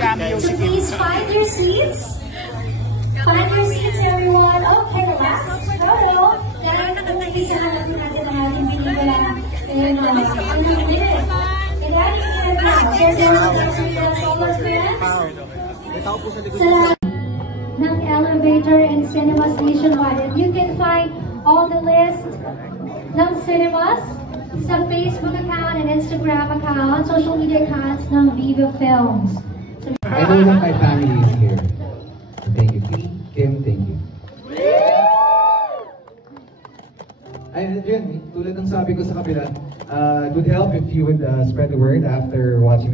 So please find your seats. Find your seats, everyone. Okay, last photo. Dahil nag-umpisahan natin ang ating pelikula. Ngayon naman, ang minute. Kailangan kayo na. Share sa mga solar friends. Sa ng elevator and cinemas nationwide. You can find all the list ng cinemas sa Facebook account and Instagram account, social media accounts ng Viva Films. So, I know that my family is here. Thank you, Kim. Thank you. Ay, Adrian, tulad ng sabi ko sa kabila, it would help if you would spread the word after watching